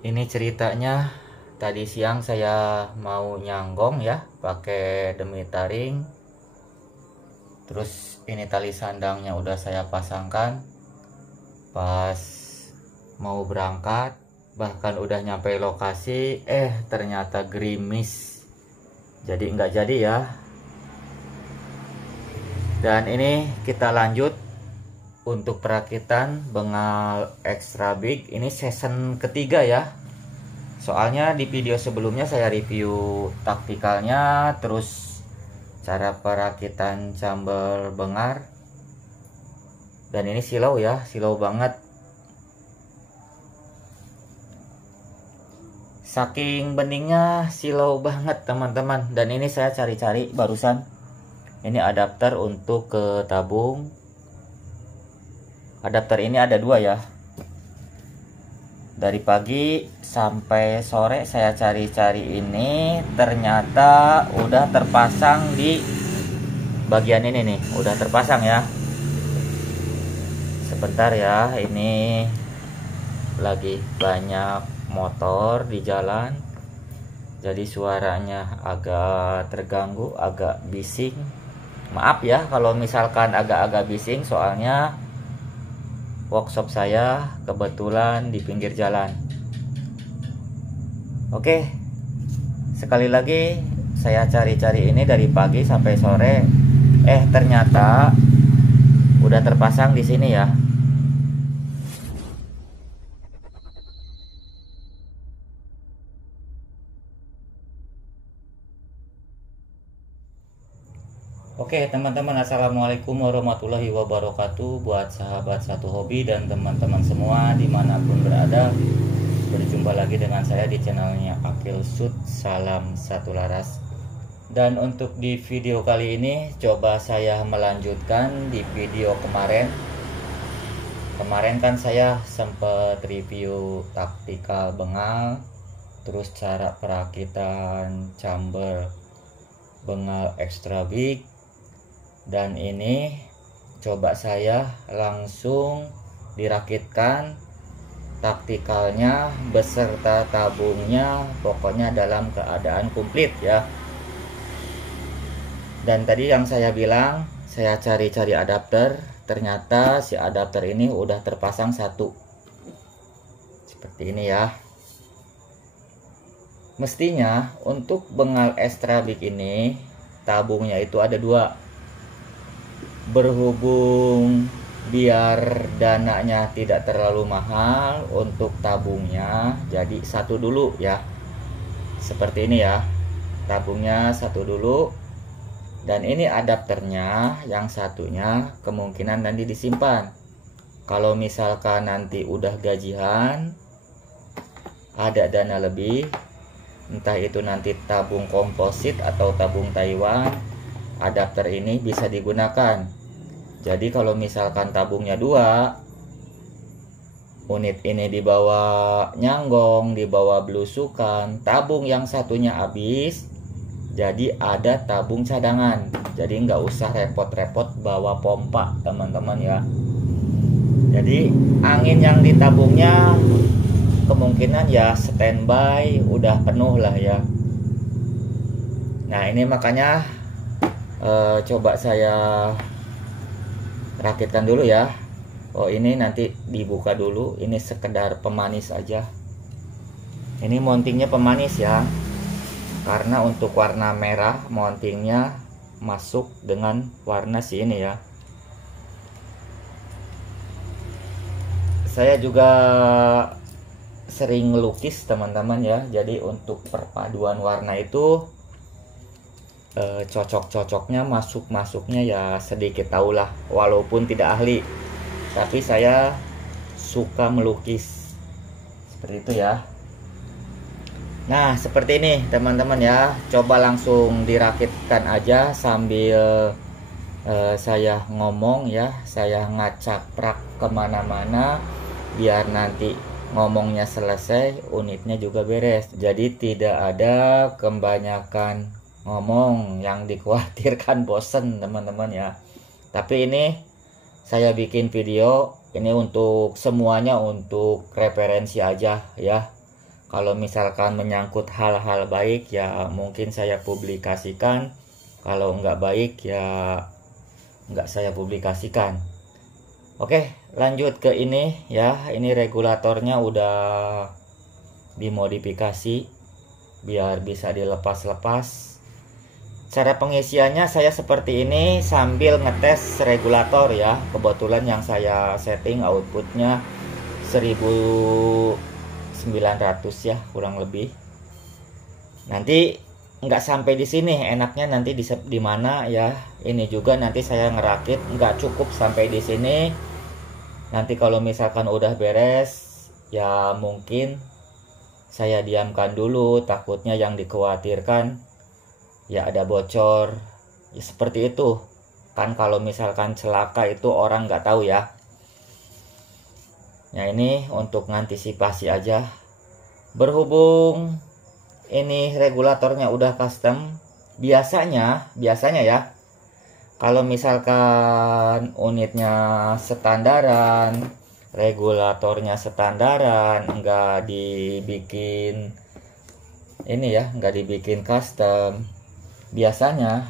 Ini ceritanya tadi siang saya mau nyanggong ya, pakai demi taring. Terus ini tali sandangnya udah saya pasangkan. Pas mau berangkat, bahkan udah nyampe lokasi, ternyata gerimis. Jadi nggak jadi ya. Dan ini kita lanjut untuk perakitan bengal extra big. Ini season ketiga ya. Soalnya di video sebelumnya saya review taktikalnya, terus cara perakitan chamber bengar. Dan ini silau ya, silau banget. Saking beningnya silau banget teman-teman. Dan ini saya cari-cari barusan. Ini adapter untuk ke tabung. Adapter ini ada dua ya. Dari pagi sampai sore saya cari-cari ini, ternyata udah terpasang di bagian ini nih, udah terpasang ya. Sebentar ya, ini lagi banyak motor di jalan, jadi suaranya agak terganggu, agak bising. Maaf ya kalau misalkan agak-agak bising, soalnya workshop saya kebetulan di pinggir jalan. Oke, sekali lagi saya cari-cari ini dari pagi sampai sore. Ternyata udah terpasang di sini ya. Oke teman-teman, assalamualaikum warahmatullahi wabarakatuh. Buat sahabat satu hobi dan teman-teman semua dimanapun berada, berjumpa lagi dengan saya di channelnya Akil Sud. Salam satu laras. Dan untuk di video kali ini coba saya melanjutkan di video kemarin. Kemarin kan saya sempat review taktikal bengal, terus cara perakitan chamber bengal extra big. Dan ini coba saya langsung dirakitkan taktikalnya beserta tabungnya, pokoknya dalam keadaan komplit ya. Dan tadi yang saya bilang, saya cari-cari adapter, ternyata si adapter ini udah terpasang satu seperti ini ya. Mestinya untuk bengal extra big ini tabungnya itu ada dua. Berhubung biar dananya tidak terlalu mahal untuk tabungnya, jadi satu dulu ya, seperti ini ya. Tabungnya satu dulu, dan ini adapternya yang satunya kemungkinan nanti disimpan. Kalau misalkan nanti udah gajian, ada dana lebih, entah itu nanti tabung komposit atau tabung Taiwan, adapter ini bisa digunakan. Jadi kalau misalkan tabungnya dua, unit ini dibawa nyanggong, dibawa belusukan, tabung yang satunya habis, jadi ada tabung cadangan. Jadi nggak usah repot-repot bawa pompa teman-teman ya. Jadi angin yang di tabungnya kemungkinan ya standby, udah penuh lah ya. Nah ini makanya coba saya rakitkan dulu ya. Oh ini nanti dibuka dulu, ini sekedar pemanis aja. Ini mountingnya pemanis ya, karena untuk warna merah mountingnya masuk dengan warna si ini ya. Saya juga sering ngelukis teman-teman ya, jadi untuk perpaduan warna itu cocok-cocoknya, masuknya ya sedikit tahulah, walaupun tidak ahli, tapi saya suka melukis seperti itu ya. Nah seperti ini teman-teman ya, coba langsung dirakitkan aja sambil saya ngomong ya, saya ngacak-prak kemana-mana biar nanti ngomongnya selesai, unitnya juga beres. Jadi tidak ada kebanyakan ngomong yang dikhawatirkan bosen teman-teman ya. Tapi ini saya bikin video ini untuk semuanya, untuk referensi aja ya. Kalau misalkan menyangkut hal-hal baik ya mungkin saya publikasikan, kalau nggak baik ya nggak saya publikasikan. Oke, lanjut ke ini ya. Ini regulatornya udah dimodifikasi biar bisa dilepas-lepas. Cara pengisiannya saya seperti ini sambil ngetes regulator ya. Kebetulan yang saya setting outputnya 1900 ya kurang lebih. Nanti nggak sampai di sini, enaknya nanti di mana ya. Ini juga nanti saya ngerakit, nggak cukup sampai di sini. Nanti kalau misalkan udah beres ya mungkin saya diamkan dulu, takutnya yang dikhawatirkan ya ada bocor ya, seperti itu kan. Kalau misalkan celaka itu orang nggak tahu ya. Ya ini untuk ngantisipasi aja. Berhubung ini regulatornya udah custom, biasanya ya kalau misalkan unitnya standaran, regulatornya standaran, nggak dibikin ini ya, nggak dibikin custom, biasanya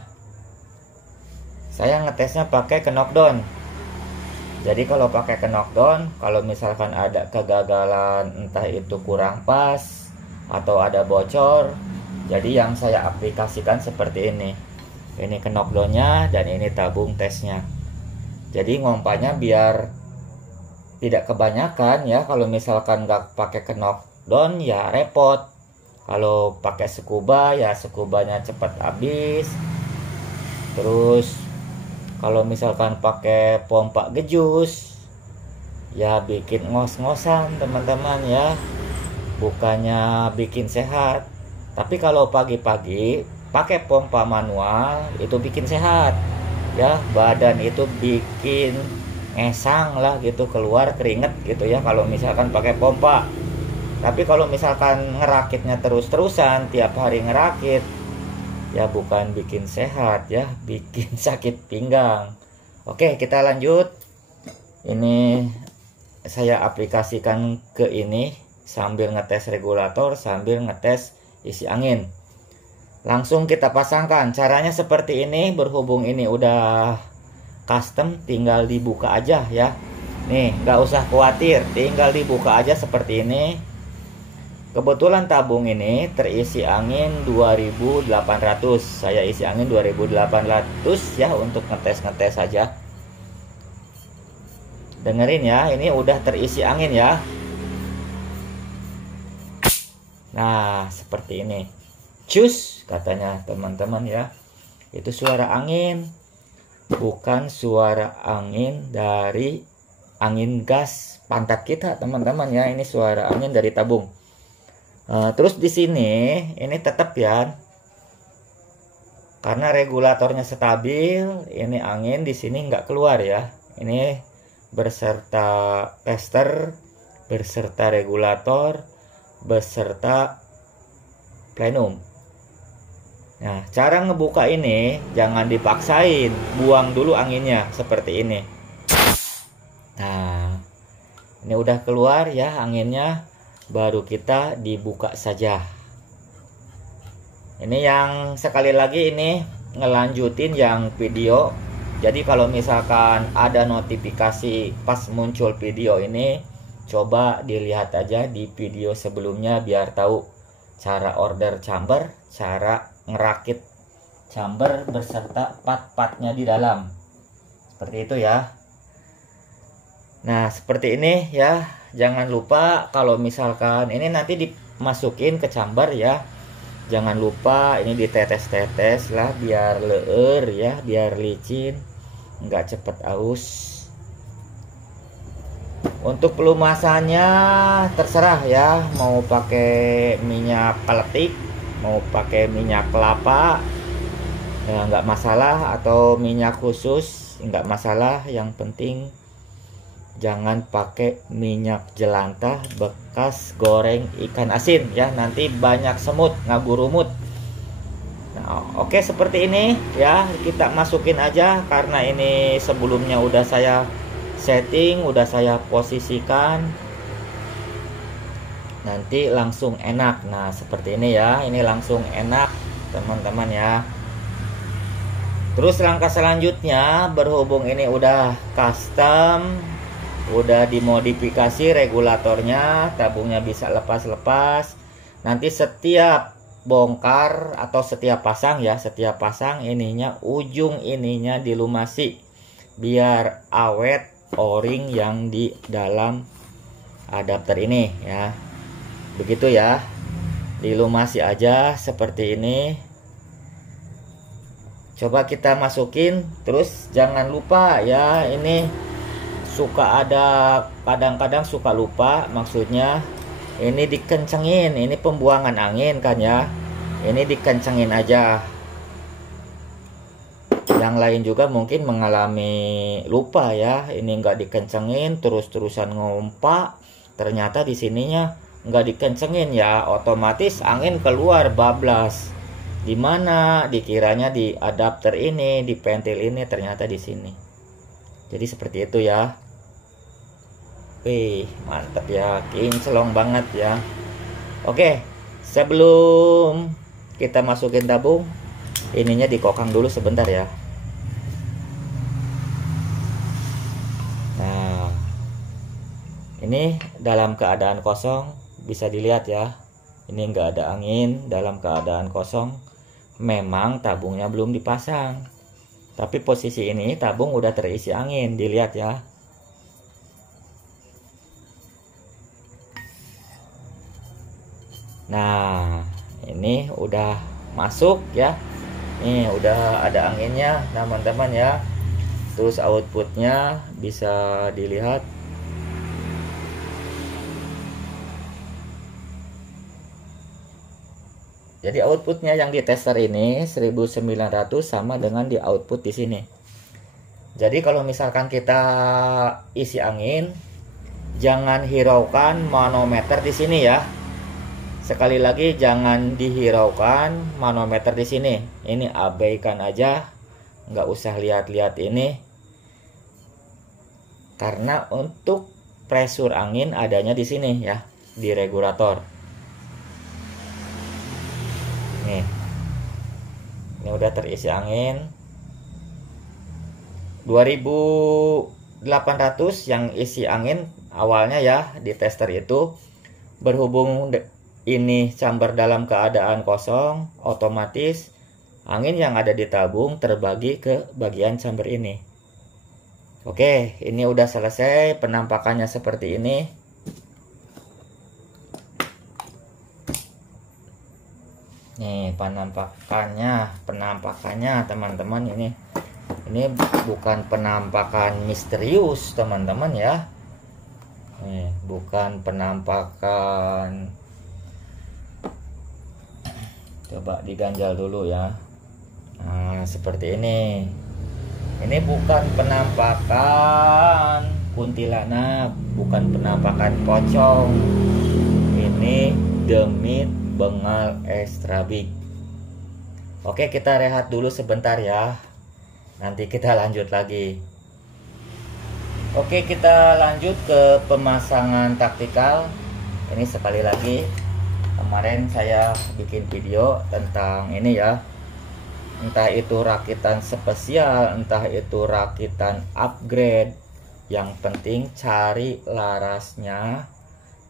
saya ngetesnya pakai knockdown. Jadi kalau pakai knockdown, kalau misalkan ada kegagalan, entah itu kurang pas atau ada bocor, jadi yang saya aplikasikan seperti ini. Ini knockdownnya dan ini tabung tesnya. Jadi ngompanya biar tidak kebanyakan ya. Kalau misalkan nggak pakai knockdown ya repot. Kalau pakai scuba ya scubanya cepat habis. Terus kalau misalkan pakai pompa gejus ya bikin ngos-ngosan teman-teman ya, bukannya bikin sehat. Tapi kalau pagi-pagi pakai pompa manual itu bikin sehat ya, badan itu bikin ngesang lah gitu, keluar keringet gitu ya kalau misalkan pakai pompa. Tapi kalau misalkan ngerakitnya terus-terusan tiap hari ngerakit ya bukan bikin sehat ya, bikin sakit pinggang. Oke, kita lanjut. Ini saya aplikasikan ke ini sambil ngetes regulator, sambil ngetes isi angin. Langsung kita pasangkan. Caranya seperti ini. Berhubung ini udah custom, tinggal dibuka aja ya. Nih, nggak usah khawatir, tinggal dibuka aja seperti ini. Kebetulan tabung ini terisi angin 2800. Saya isi angin 2800 ya untuk ngetes-ngetes saja. Dengerin ya, ini udah terisi angin ya. Nah, seperti ini. Cus katanya teman-teman ya. Itu suara angin, bukan suara angin dari angin gas pantat kita teman-teman ya. Ini suara angin dari tabung. Terus di sini ini tetap ya, karena regulatornya stabil, ini angin di sini nggak keluar ya. Ini berserta tester, berserta regulator, beserta plenum. Nah, cara ngebuka ini jangan dipaksain, buang dulu anginnya seperti ini. Nah, ini udah keluar ya anginnya, baru kita dibuka saja. Ini yang sekali lagi ini ngelanjutin yang video. Jadi kalau misalkan ada notifikasi pas muncul video ini, coba dilihat aja di video sebelumnya biar tahu cara order chamber, cara ngerakit chamber beserta part-partnya di dalam. Seperti itu ya. Nah, seperti ini ya. Jangan lupa kalau misalkan ini nanti dimasukin ke chamber ya, jangan lupa ini ditetes-tetes lah biar leur ya, biar licin, nggak cepet aus. Untuk pelumasannya terserah ya, mau pakai minyak peletik, mau pakai minyak kelapa ya nggak masalah, atau minyak khusus nggak masalah. Yang penting jangan pakai minyak jelantah bekas goreng ikan asin ya, nanti banyak semut ngagurumut. Nah, oke seperti ini ya, kita masukin aja karena ini sebelumnya udah saya setting, udah saya posisikan. nanti langsung enak. Nah seperti ini ya, ini langsung enak teman-teman ya. Terus langkah selanjutnya, berhubung ini udah custom, udah dimodifikasi regulatornya, tabungnya bisa lepas-lepas. Nanti setiap bongkar atau setiap pasang ya, setiap pasang ininya, ujung ininya dilumasi biar awet o-ring yang di dalam adapter ini ya. Begitu ya, dilumasi aja seperti ini. Coba kita masukin, terus jangan lupa ya, ini suka ada, kadang-kadang suka lupa, maksudnya ini dikencengin, ini pembuangan angin kan ya, ini dikencengin aja. Yang lain juga mungkin mengalami lupa ya, ini nggak dikencengin, terus-terusan ngompak, ternyata di sininya nggak dikencengin ya, otomatis angin keluar bablas. Di mana dikiranya di adapter ini, di pentil ini, ternyata di sini. Jadi seperti itu ya. Wih, mantap ya, kinclong banget ya. Oke, sebelum kita masukin tabung, ininya dikokang dulu sebentar ya. Nah, ini dalam keadaan kosong, bisa dilihat ya. Ini enggak ada angin, dalam keadaan kosong. Memang tabungnya belum dipasang, tapi posisi ini tabung udah terisi angin, dilihat ya. Nah, ini udah masuk ya. Ini udah ada anginnya teman-teman ya. Terus outputnya bisa dilihat. Jadi outputnya yang di tester ini 1900 sama dengan di output di sini. Jadi kalau misalkan kita isi angin, jangan hiraukan manometer di sini ya. Sekali lagi jangan dihiraukan manometer di sini. Ini abaikan aja, nggak usah lihat-lihat ini. Karena untuk pressure angin adanya di sini ya, di regulator. Nih, ini udah terisi angin 2800 yang isi angin awalnya ya di tester itu. Berhubung ini chamber dalam keadaan kosong, otomatis angin yang ada di tabung terbagi ke bagian chamber ini. Oke, ini udah selesai penampakannya seperti ini. Nih penampakannya teman-teman, ini bukan penampakan misterius teman-teman ya. Nih, bukan penampakan, coba diganjal dulu ya. Nah seperti ini bukan penampakan kuntilanak, bukan penampakan pocong, ini demit bengal extra big. Oke, kita rehat dulu sebentar ya, nanti kita lanjut lagi. Oke, kita lanjut ke pemasangan taktikal. Ini sekali lagi, kemarin saya bikin video tentang ini ya, entah itu rakitan spesial, entah itu rakitan upgrade, yang penting cari larasnya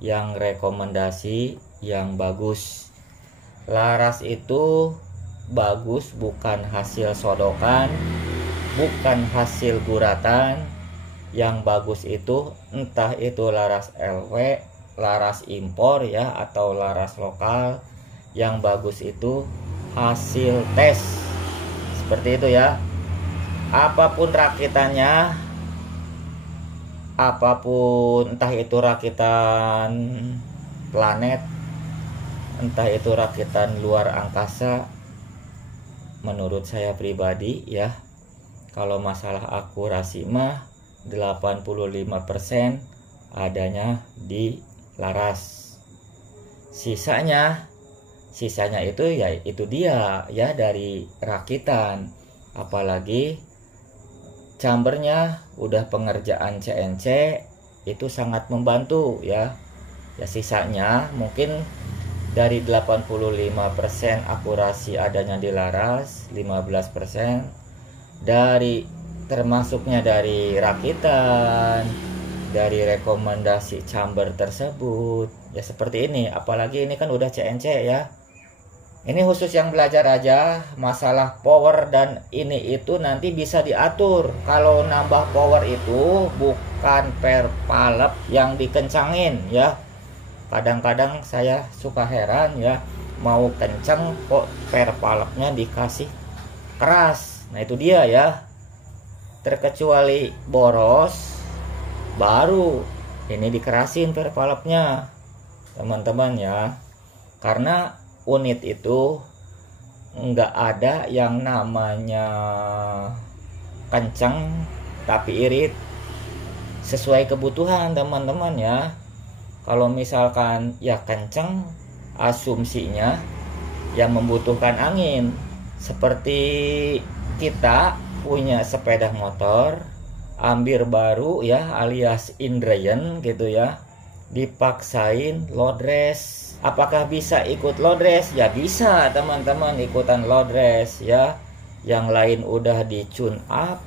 yang rekomendasi yang bagus. Laras itu bagus bukan hasil sodokan, bukan hasil guratan. Yang bagus itu entah itu laras LW, laras impor ya, atau laras lokal. Yang bagus itu hasil tes. Seperti itu ya. Apapun rakitannya, apapun, entah itu rakitan planet, entah itu rakitan luar angkasa, menurut saya pribadi ya, kalau masalah akurasi mah 85% adanya di laras. Sisanya itu ya itu dia ya dari rakitan. Apalagi chambernya udah pengerjaan CNC, itu sangat membantu ya. Ya sisanya mungkin dari 85% akurasi adanya di laras, 15% dari termasuknya dari rakitan, dari rekomendasi chamber tersebut. Ya seperti ini, apalagi ini kan udah CNC ya. Ini khusus yang belajar aja, masalah power dan ini itu nanti bisa diatur. Kalau nambah power itu bukan per palep yang dikencangin ya. Kadang-kadang saya suka heran ya, mau kenceng kok per palepnya dikasih keras. Nah itu dia ya. Terkecuali boros, baru ini dikerasin per palepnya teman-teman ya. Karena unit itu nggak ada yang namanya kenceng tapi irit, sesuai kebutuhan teman-teman ya. Kalau misalkan ya kenceng, asumsinya yang membutuhkan angin. Seperti kita punya sepeda motor ambir baru ya, alias Indrayan gitu ya, dipaksain load race. Apakah bisa ikut load race? Ya bisa teman-teman, ikutan load race ya. Yang lain udah di tune up,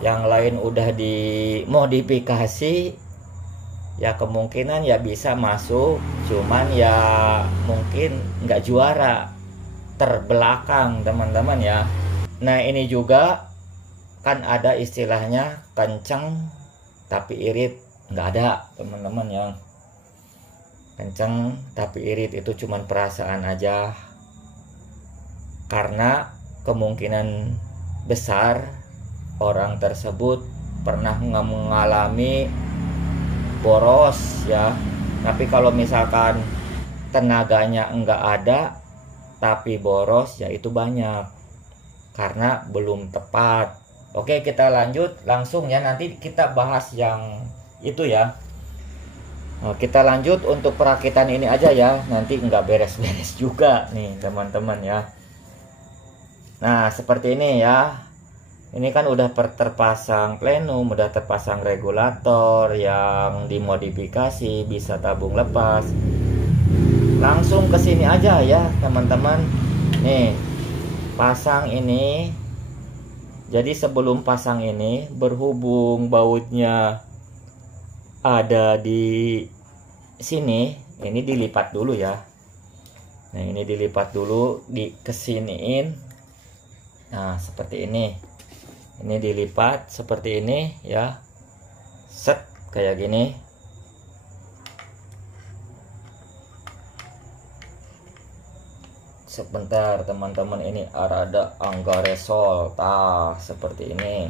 yang lain udah dimodifikasi, ya kemungkinan ya bisa masuk, cuman ya mungkin nggak juara, terbelakang teman-teman ya. Nah ini juga kan ada istilahnya kenceng tapi irit, nggak ada teman-teman ya. Kenceng tapi irit itu cuman perasaan aja, karena kemungkinan besar orang tersebut pernah mengalami boros ya. Tapi kalau misalkan tenaganya enggak ada tapi boros, ya itu banyak karena belum tepat. Oke, kita lanjut langsung ya, nanti kita bahas yang itu ya. Nah, kita lanjut untuk perakitan ini aja ya, nanti nggak beres-beres juga nih teman-teman ya. Nah seperti ini ya, ini kan udah terpasang plenum, udah terpasang regulator yang dimodifikasi, bisa tabung lepas. Langsung ke sini aja ya teman-teman. Nih pasang ini, jadi sebelum pasang ini, berhubung bautnya ada di sini, ini dilipat dulu ya. Nah ini dilipat dulu, kesiniin. Nah seperti ini dilipat seperti ini ya, set kayak gini. Sebentar teman-teman, ini ada anggaresol seperti ini.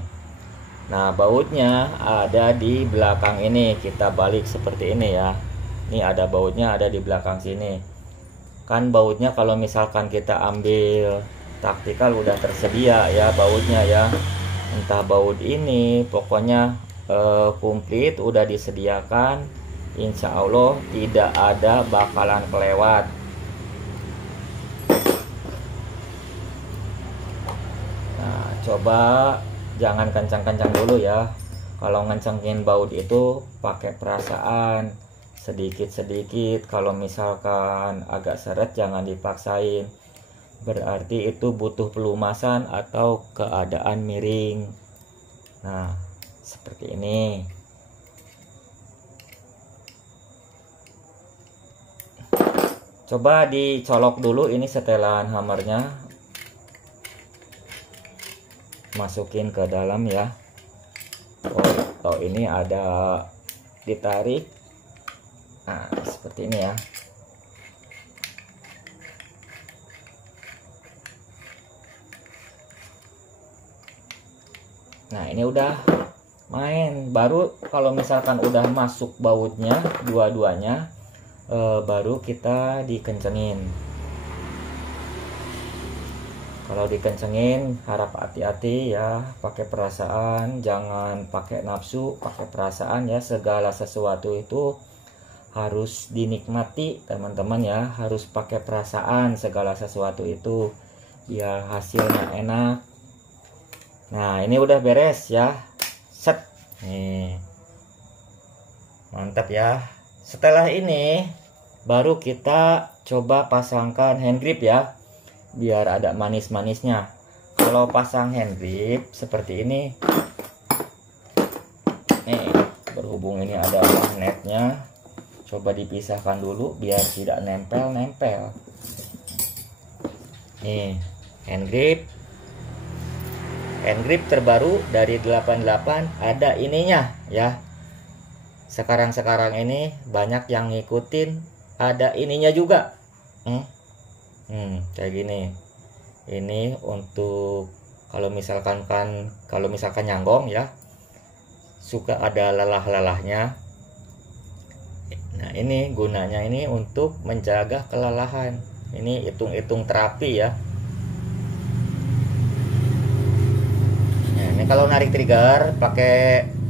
Nah bautnya ada di belakang ini, kita balik seperti ini ya. Ini ada bautnya ada di belakang sini. Kan bautnya kalau misalkan kita ambil taktikal udah tersedia ya bautnya ya. Entah baut ini, pokoknya komplit udah disediakan. Insya Allah tidak ada bakalan kelewat. Nah coba jangan kencang-kencang dulu ya. Kalau ngencengin baut itu pakai perasaan, sedikit-sedikit. Kalau misalkan agak seret jangan dipaksain, berarti itu butuh pelumasan atau keadaan miring. Nah seperti ini. Coba dicolok dulu ini setelan hammernya, masukin ke dalam ya. Oh ini ada ditarik. Nah seperti ini ya. Nah ini udah main. Baru kalau misalkan udah masuk bautnya dua-duanya, baru kita dikencengin. Kalau dikencengin harap hati-hati ya, pakai perasaan, jangan pakai nafsu, pakai perasaan ya. Segala sesuatu itu harus dinikmati teman-teman ya, harus pakai perasaan segala sesuatu itu biar hasilnya enak. Nah ini udah beres ya, set nih, mantap ya, Setelah ini baru kita coba pasangkan hand grip ya, biar ada manis-manisnya. Kalau pasang hand grip seperti ini nih, berhubung ini ada magnetnya, coba dipisahkan dulu biar tidak nempel-nempel. Nih hand grip terbaru dari 88 ada ininya ya. Sekarang ini banyak yang ngikutin ada ininya juga. Kayak gini. Ini untuk kalau misalkan nyanggong ya, suka ada lelah-lelahnya. Nah, ini gunanya ini untuk menjaga kelelahan. Ini hitung-hitung terapi ya. Nah, ini kalau narik trigger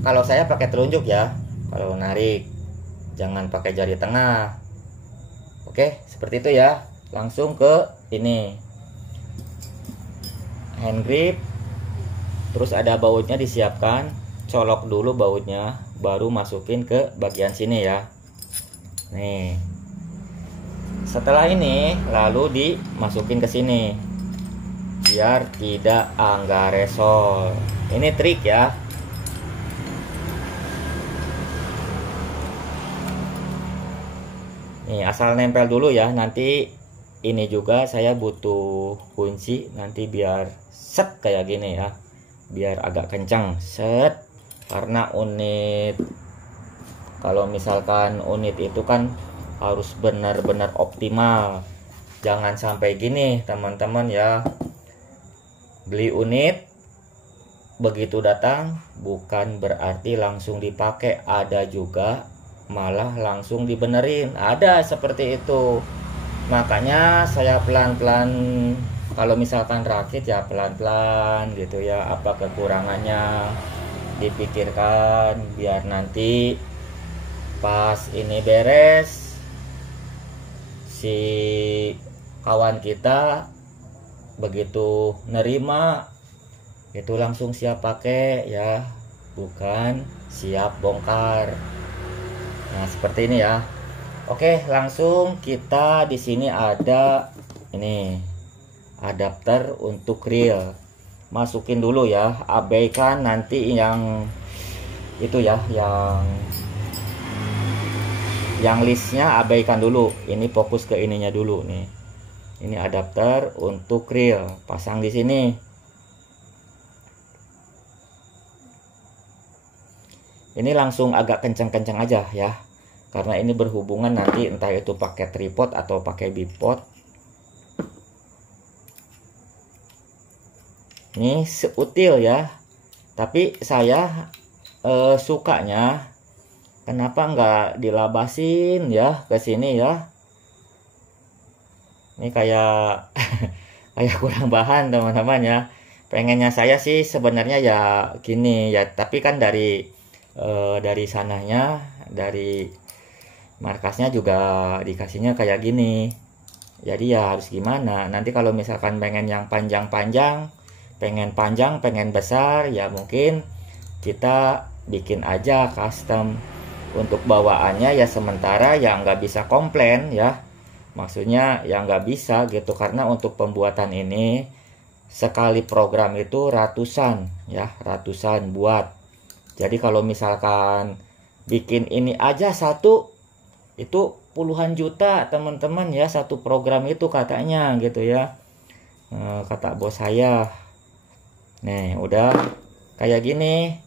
kalau saya pakai telunjuk ya. Kalau narik jangan pakai jari tengah. Oke, seperti itu ya. Langsung ke ini hand grip, terus ada bautnya disiapkan, colok dulu bautnya, baru masukin ke bagian sini ya. Nih, setelah ini lalu dimasukin ke sini biar tidak anggaresol. Ini trik ya. Nih, asal nempel dulu ya. Nanti ini juga saya butuh kunci nanti biar set kayak gini ya, biar agak kencang set. Karena kalau misalkan unit itu kan harus benar-benar optimal, jangan sampai gini teman-teman ya. Beli unit begitu datang bukan berarti langsung dipakai, ada juga malah langsung dibenerin, ada seperti itu. Makanya saya pelan-pelan, kalau misalkan rakit ya pelan-pelan gitu ya, apa kekurangannya dipikirkan biar nanti pas ini beres si kawan kita begitu nerima itu langsung siap pakai ya, bukan siap bongkar. Nah, seperti ini ya. Oke, langsung kita di sini ada ini adapter untuk reel. Masukin dulu ya, abaikan nanti yang itu ya, yang listnya abaikan dulu. Ini fokus ke ininya dulu nih. Ini adapter untuk reel, pasang di sini. Ini langsung agak kencang-kencang aja ya, karena ini berhubungan nanti entah itu pakai tripod atau pakai bipod. Ini seutil ya, tapi saya sukanya kenapa nggak dilabasin ya ke sini ya. Ini kayak kayak kurang bahan teman-teman ya. Pengennya saya sih sebenarnya ya gini ya, tapi kan dari sananya, dari markasnya juga dikasihnya kayak gini. Jadi ya harus gimana. Nanti kalau misalkan pengen yang panjang-panjang, pengen besar, ya mungkin kita bikin aja custom. Untuk bawaannya ya sementara ya nggak bisa komplain ya. Maksudnya ya nggak bisa gitu, karena untuk pembuatan ini sekali program itu ratusan ya, ratusan buat. Jadi kalau misalkan bikin ini aja satu itu puluhan juta teman-teman ya, satu program itu katanya gitu ya, kata bos saya. Nih udah kayak gini.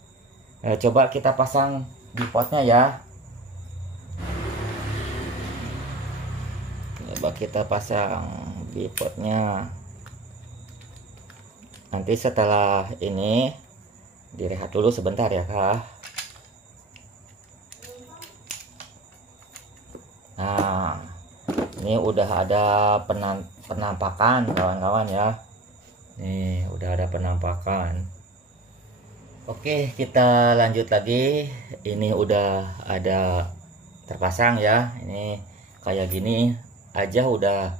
Coba kita pasang bipodnya ya. Coba kita pasang bipodnya. Nanti setelah ini direhat dulu sebentar ya kak. Nah, ini udah ada penampakan kawan-kawan ya. Nih udah ada penampakan. Oke, kita lanjut lagi. Ini udah ada terpasang ya. Ini kayak gini aja udah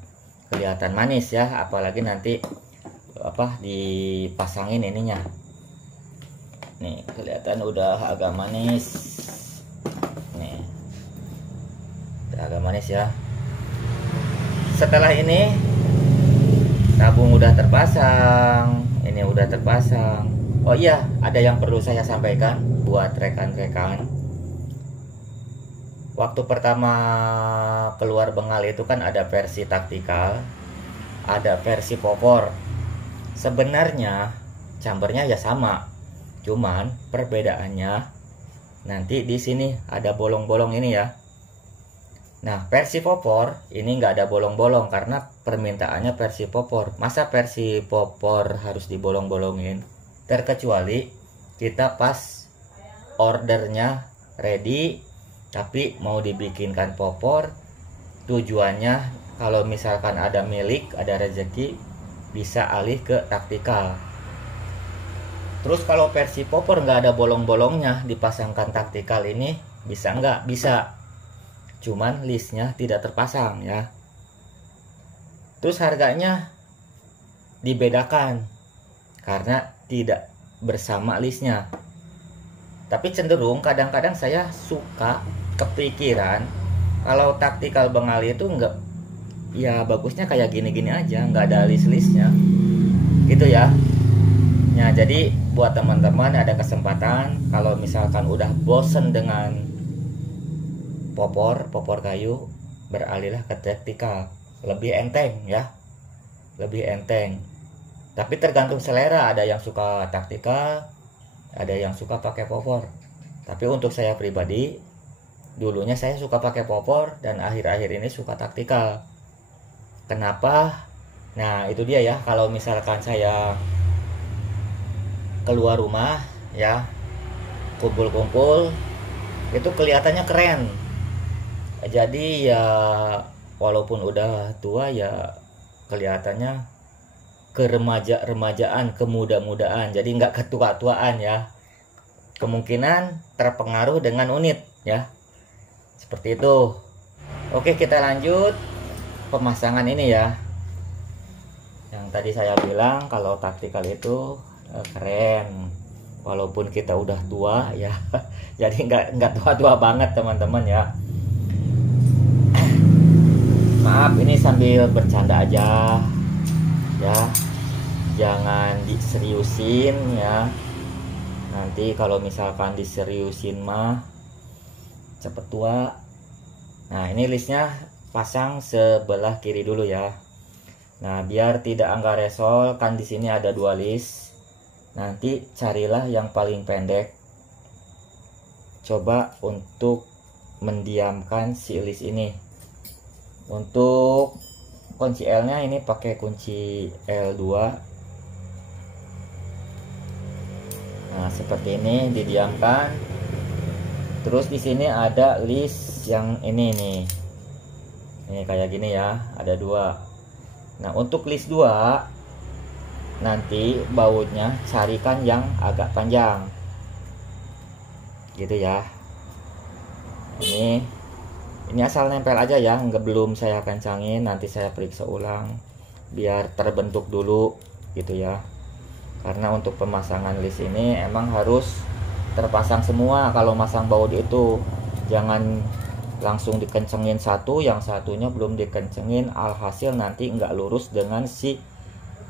kelihatan manis ya, apalagi nanti apa dipasangin ininya. Nih kelihatan udah agak manis nih. agak manis ya. Setelah ini tabung udah terpasang, ini udah terpasang. Oh iya, ada yang perlu saya sampaikan buat rekan-rekan. Waktu pertama keluar bengal itu kan ada versi taktikal, ada versi popor. Sebenarnya chambernya ya sama, cuman perbedaannya nanti di sini ada bolong-bolong ini ya. Nah, versi popor ini nggak ada bolong-bolong karena permintaannya versi popor. Masa versi popor harus dibolong-bolongin? Terkecuali kita pas ordernya ready tapi mau dibikinkan popor, tujuannya kalau misalkan ada milik, ada rezeki, bisa alih ke taktikal. Terus kalau versi popor nggak ada bolong-bolongnya, dipasangkan taktikal ini bisa nggak? Bisa, cuman listnya tidak terpasang ya. Terus harganya dibedakan karena tidak bersama listnya. Tapi cenderung kadang-kadang saya suka kepikiran kalau taktikal bengali itu enggak, ya bagusnya kayak gini-gini aja, nggak ada list-listnya gitu ya. Nah, jadi buat teman-teman ada kesempatan kalau misalkan udah bosen dengan popor kayu, beralihlah ke taktikal. Lebih enteng ya, lebih enteng. Tapi tergantung selera, ada yang suka taktikal, ada yang suka pakai popor. Tapi untuk saya pribadi, dulunya saya suka pakai popor dan akhir-akhir ini suka taktikal. Kenapa? Nah, itu dia ya, kalau misalkan saya keluar rumah ya, kumpul-kumpul, itu kelihatannya keren. Jadi ya walaupun udah tua ya kelihatannya keremaja-remajaan, kemuda-mudaan, jadi nggak ketua-tuaan ya. Kemungkinan terpengaruh dengan unit ya, seperti itu. Oke, kita lanjut pemasangan ini ya. Yang tadi saya bilang kalau taktikal itu keren walaupun kita udah tua ya. Jadi nggak tua-tua banget teman-teman ya. Maaf, ini sambil bercanda aja ya, jangan diseriusin ya. Nanti kalau misalkan diseriusin mah cepet tua. Nah, ini listnya pasang sebelah kiri dulu ya. Nah, biar tidak angka resol, kan di sini ada 2 list. Nanti carilah yang paling pendek. Coba untuk mendiamkan si list ini. Untuk kunci L-nya ini pakai kunci L2. Nah, seperti ini didiamkan. Terus di sini ada list yang ini nih. Ini kayak gini ya, ada 2. Nah, untuk list 2 nanti bautnya carikan yang agak panjang gitu ya. Ini asal nempel aja ya, belum saya kencangin, nanti saya periksa ulang biar terbentuk dulu gitu ya. Karena untuk pemasangan list ini emang harus terpasang semua. Kalau masang baut itu jangan langsung dikencengin satu, yang satunya belum dikencengin, alhasil nanti nggak lurus dengan si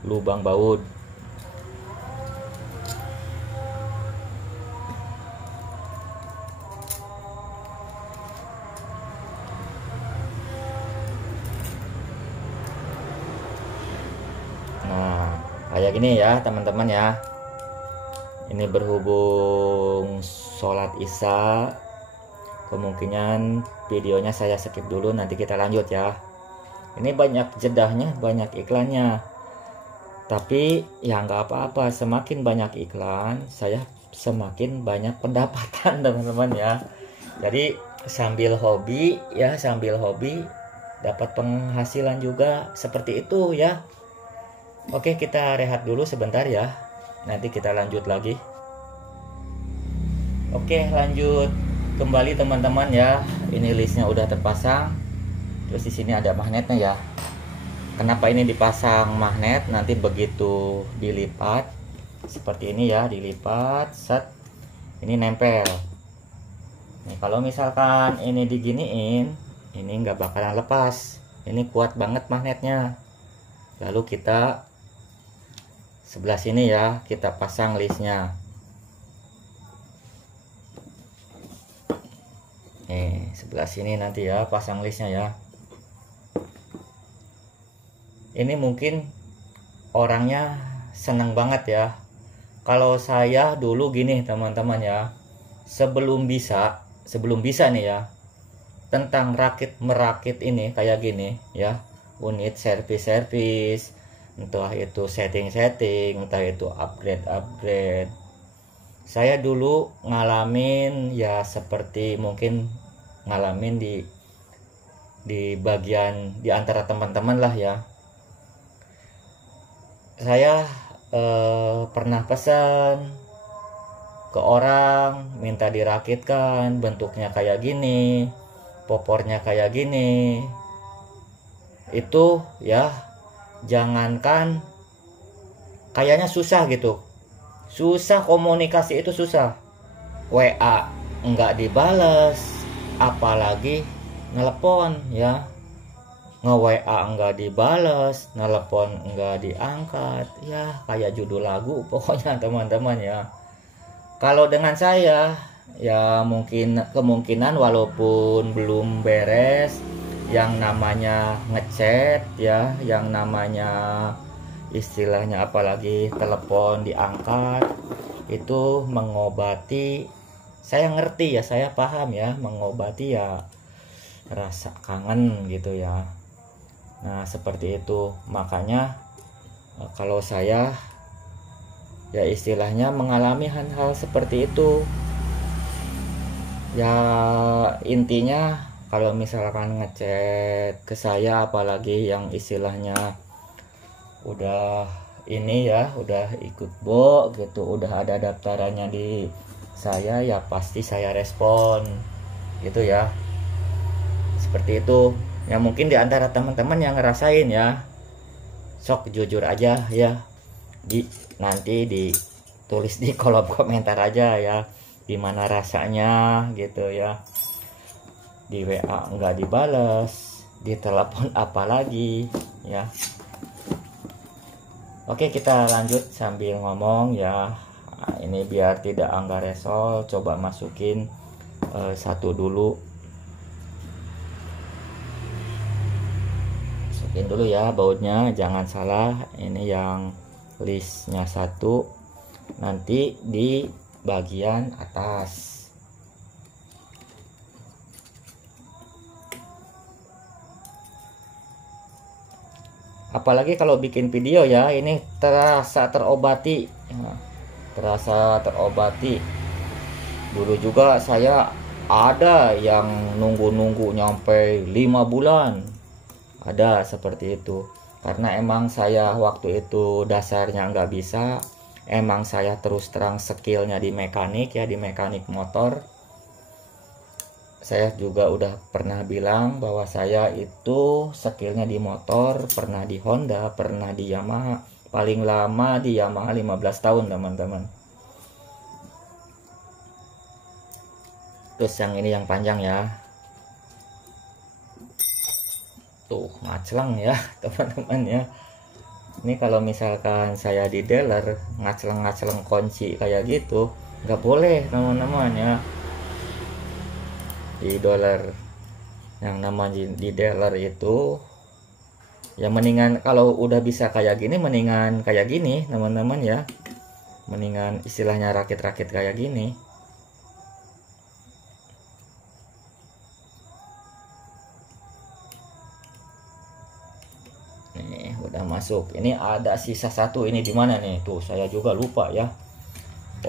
lubang baut. Nah, kayak gini ya teman-teman ya. Ini berhubung sholat isya, kemungkinan videonya saya skip dulu, nanti kita lanjut ya. Ini banyak jedahnya, banyak iklannya. Tapi ya nggak apa-apa, semakin banyak iklan saya semakin banyak pendapatan teman-teman ya. Jadi sambil hobi ya, sambil hobi dapat penghasilan juga, seperti itu ya. Oke, kita rehat dulu sebentar ya, nanti kita lanjut lagi. Oke, lanjut kembali teman-teman ya. Ini listnya udah terpasang. Terus di sini ada magnetnya ya. Kenapa ini dipasang magnet? Nanti begitu dilipat seperti ini ya, dilipat set, ini nempel. Nih, kalau misalkan ini diginiin, ini nggak bakalan lepas, ini kuat banget magnetnya. Lalu kita sebelah sini ya, kita pasang listnya. Nih sebelah sini nanti ya pasang listnya ya. Ini mungkin orangnya seneng banget ya. Kalau saya dulu gini teman-teman ya, sebelum bisa nih ya, tentang merakit ini kayak gini ya, unit servis, entah itu setting, entah itu upgrade. Saya dulu ngalamin ya, seperti mungkin ngalamin di bagian di antara teman-teman lah ya. Saya pernah pesan ke orang, minta dirakitkan, bentuknya kayak gini, popornya kayak gini. Itu ya, jangankan kayaknya susah gitu, susah komunikasi itu susah. WA nggak dibales, apalagi nelpon ya. Nge-WA nggak dibales, nelpon nggak diangkat, ya kayak judul lagu pokoknya teman-teman ya. Kalau dengan saya ya, kemungkinan walaupun belum beres, yang namanya ngechat ya, yang namanya istilahnya apalagi telepon diangkat, itu mengobati, saya ngerti ya, saya paham ya, mengobati ya rasa kangen gitu ya. Nah seperti itu, makanya kalau saya ya istilahnya mengalami hal-hal seperti itu ya, intinya kalau misalkan ngechat ke saya, apalagi yang istilahnya udah ini ya, udah ikut gitu, udah ada daftarannya di saya, ya pasti saya respon gitu ya. Seperti itu ya, mungkin di antara teman-teman yang ngerasain ya, sok jujur aja ya, nanti ditulis di kolom komentar aja ya, gimana rasanya gitu ya. Di WA nggak dibales, di telepon apalagi ya. Oke, kita lanjut sambil ngomong ya. Nah, ini biar tidak anggar resol, coba masukin satu dulu. Masukin dulu ya bautnya, jangan salah. Ini yang listnya 1, nanti di bagian atas. Apalagi kalau bikin video ya, ini terasa terobati ya, terasa terobati. Dulu juga saya ada yang nunggu nyampe 5 bulan, ada seperti itu. Karena emang saya waktu itu dasarnya nggak bisa, emang saya terus terang skillnya di mekanik ya, di mekanik motor. Saya juga udah pernah bilang bahwa saya itu skillnya di motor, pernah di Honda, pernah di Yamaha. Paling lama di Yamaha 15 tahun teman-teman. Terus yang ini yang panjang ya, tuh ngacleng ya teman-teman ya. Ini kalau misalkan saya di dealer ngacleng kunci kayak gitu, nggak boleh teman-teman ya. Di dealer, yang namanya di dealer itu ya, mendingan kalau udah bisa kayak gini, mendingan kayak gini teman-teman ya, mendingan istilahnya rakit-rakit kayak gini. Nih udah masuk. Ini ada sisa 1, ini di mana nih? Tuh saya juga lupa ya.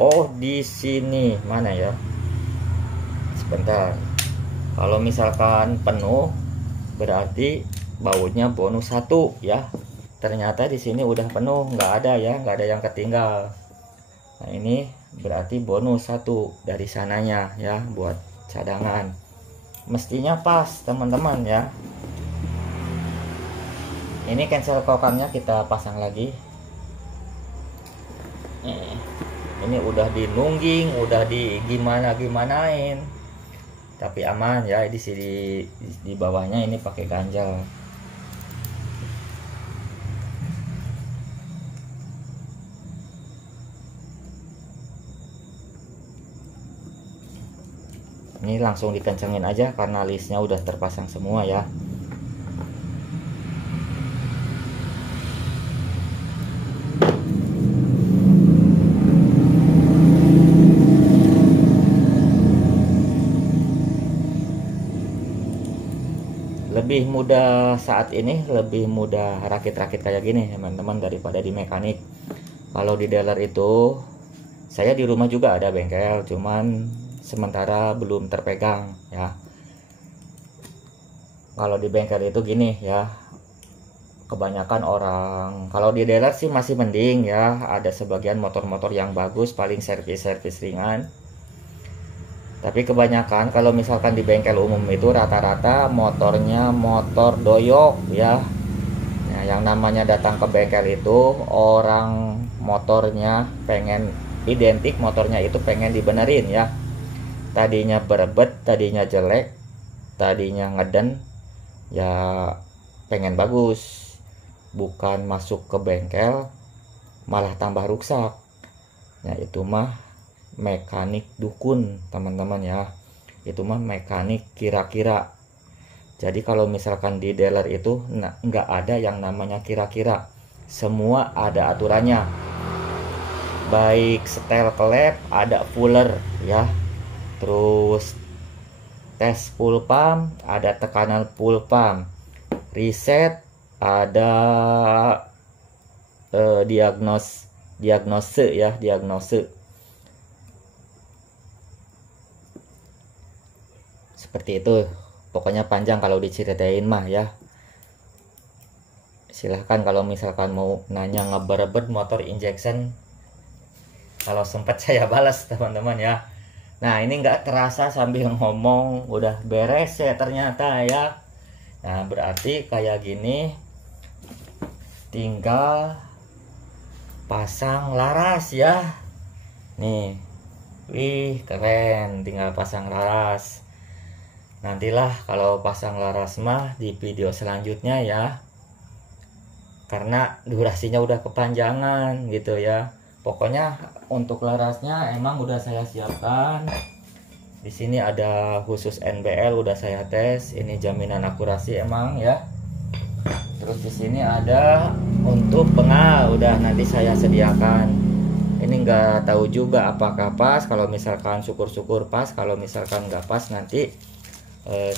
Oh di sini, mana ya, sebentar. Kalau misalkan penuh berarti bautnya bonus 1 ya. Ternyata di sini udah penuh, nggak ada ya, nggak ada yang ketinggal. Nah ini berarti bonus 1 dari sananya ya, buat cadangan. Mestinya pas teman-teman ya. Ini cancel kokamnya kita pasang lagi. Ini udah dinungging, udah di gimanain. tapi aman ya. Di sini di bawahnya ini pakai ganjal. Ini langsung dikencengin aja karena listnya udah terpasang semua ya. Lebih mudah saat ini, lebih mudah rakit-rakit kayak gini teman-teman daripada di mekanik. Kalau di dealer itu, saya di rumah juga ada bengkel, cuman sementara belum terpegang ya. Kalau di bengkel itu gini ya, kebanyakan orang, kalau di dealer sih masih mending ya, ada sebagian motor-motor yang bagus paling servis-servis ringan. Tapi kebanyakan kalau misalkan di bengkel umum itu rata-rata motornya motor doyok ya. Nah, yang namanya datang ke bengkel itu orang motornya pengen identik, motornya itu pengen dibenerin ya. Tadinya berebet, tadinya jelek, tadinya ngeden, ya pengen bagus. Bukan masuk ke bengkel malah tambah rusak. Nah itu mah mekanik dukun teman-teman ya. Itu mah mekanik kira-kira. Jadi kalau misalkan di dealer itu nggak ada yang namanya kira-kira. Semua ada aturannya. Baik setel klep ada fuller ya. Terus tes full pump ada tekanan full pump. Reset ada diagnose ya, diagnose. Seperti itu. Pokoknya panjang kalau diceritain mah ya. Silahkan kalau misalkan mau nanya ngeberebet motor injection, kalau sempat saya balas teman-teman ya. Nah ini nggak terasa sambil ngomong udah beres ya ternyata ya. Nah berarti kayak gini tinggal pasang laras ya. Nih, wih keren, tinggal pasang laras. Nantilah kalau pasang laras mah di video selanjutnya ya. Karena durasinya udah kepanjangan gitu ya. Pokoknya untuk larasnya emang udah saya siapkan. Di sini ada khusus NBL udah saya tes. Ini jaminan akurasi emang ya. Terus di sini ada untuk pengal udah nanti saya sediakan. Ini nggak tahu juga apakah pas. Kalau misalkan syukur-syukur pas. Kalau misalkan nggak pas nanti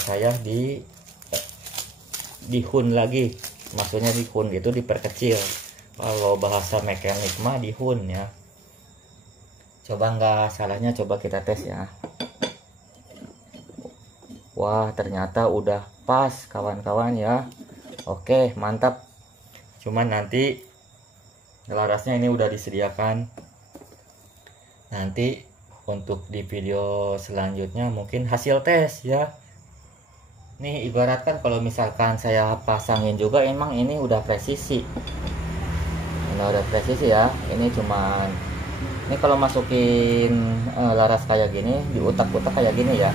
saya dihun lagi. Maksudnya dihun itu diperkecil. Kalau bahasa mekanik mah dihun ya. Coba nggak salahnya coba kita tes ya. Wah ternyata udah pas kawan-kawan ya. Oke mantap. Cuman nanti larasnya ini udah disediakan. Nanti untuk di video selanjutnya mungkin hasil tes ya. Nih ibaratkan kalau misalkan saya pasangin juga emang ini udah presisi. Ini udah presisi ya. Ini cuman ini kalau masukin laras kayak gini diutak-utak kayak gini ya.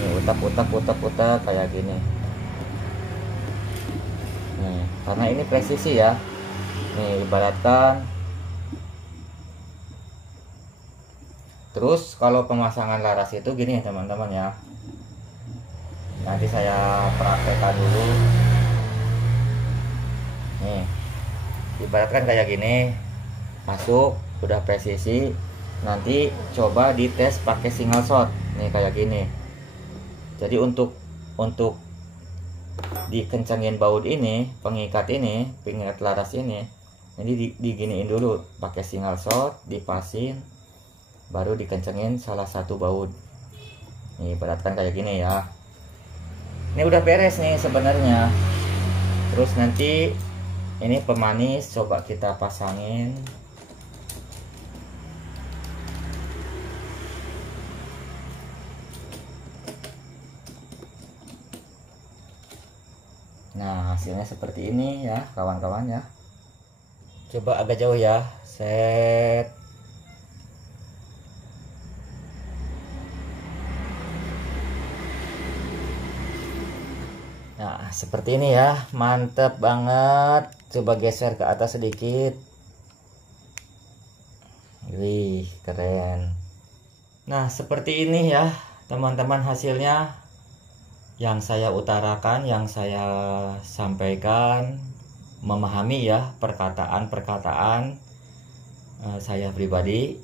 Nih utak kayak gini. Nih, karena ini presisi ya. Nih ibaratkan. Terus kalau pemasangan laras itu gini teman-teman ya. Nanti saya praktekkan dulu. Nih ibaratkan kayak gini, masuk udah presisi. Nanti coba dites pakai single shot nih kayak gini. Jadi untuk dikencangin baut ini, pengikat laras ini, jadi diginiin dulu pakai single shot, dipasin, baru dikencengin salah satu baut. Nih ibaratkan kayak gini ya. Ini udah beres nih sebenarnya. Terus nanti ini pemanis coba kita pasangin. Nah hasilnya seperti ini ya kawan-kawan ya. Coba agak jauh ya. Set. seperti ini ya, mantep banget. Coba geser ke atas sedikit. Wih, keren. Nah, seperti ini ya teman-teman hasilnya yang saya utarakan, yang saya sampaikan, memahami ya perkataan-perkataan saya pribadi.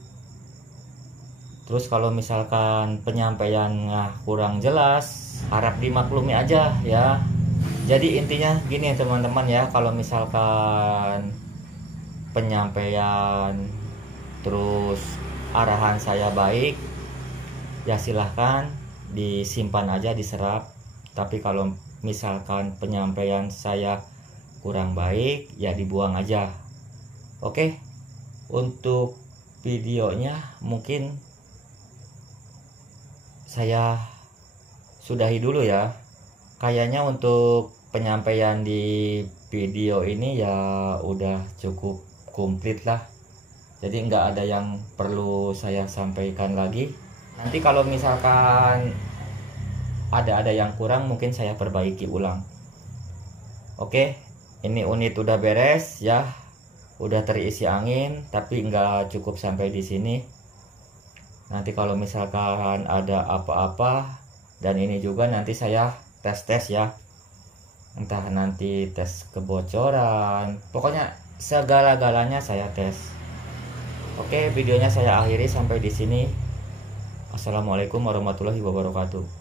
Terus kalau misalkan penyampaiannya kurang jelas, harap dimaklumi aja ya. Jadi intinya gini teman-teman ya, kalau misalkan penyampaian terus arahan saya baik, ya silahkan disimpan aja, diserap. Tapi kalau misalkan penyampaian saya kurang baik, ya dibuang aja. Oke, untuk videonya mungkin saya sudahi dulu ya. Kayaknya untuk penyampaian di video ini ya udah cukup komplit lah. Jadi nggak ada yang perlu saya sampaikan lagi. Nanti kalau misalkan ada yang kurang, mungkin saya perbaiki ulang. Oke, ini unit udah beres ya, udah terisi angin, tapi nggak cukup sampai di sini. Nanti kalau misalkan ada apa-apa, dan ini juga nanti saya tes ya, entah nanti tes kebocoran, pokoknya segala-galanya saya tes. Oke, videonya saya akhiri sampai di sini. Assalamualaikum warahmatullahi wabarakatuh.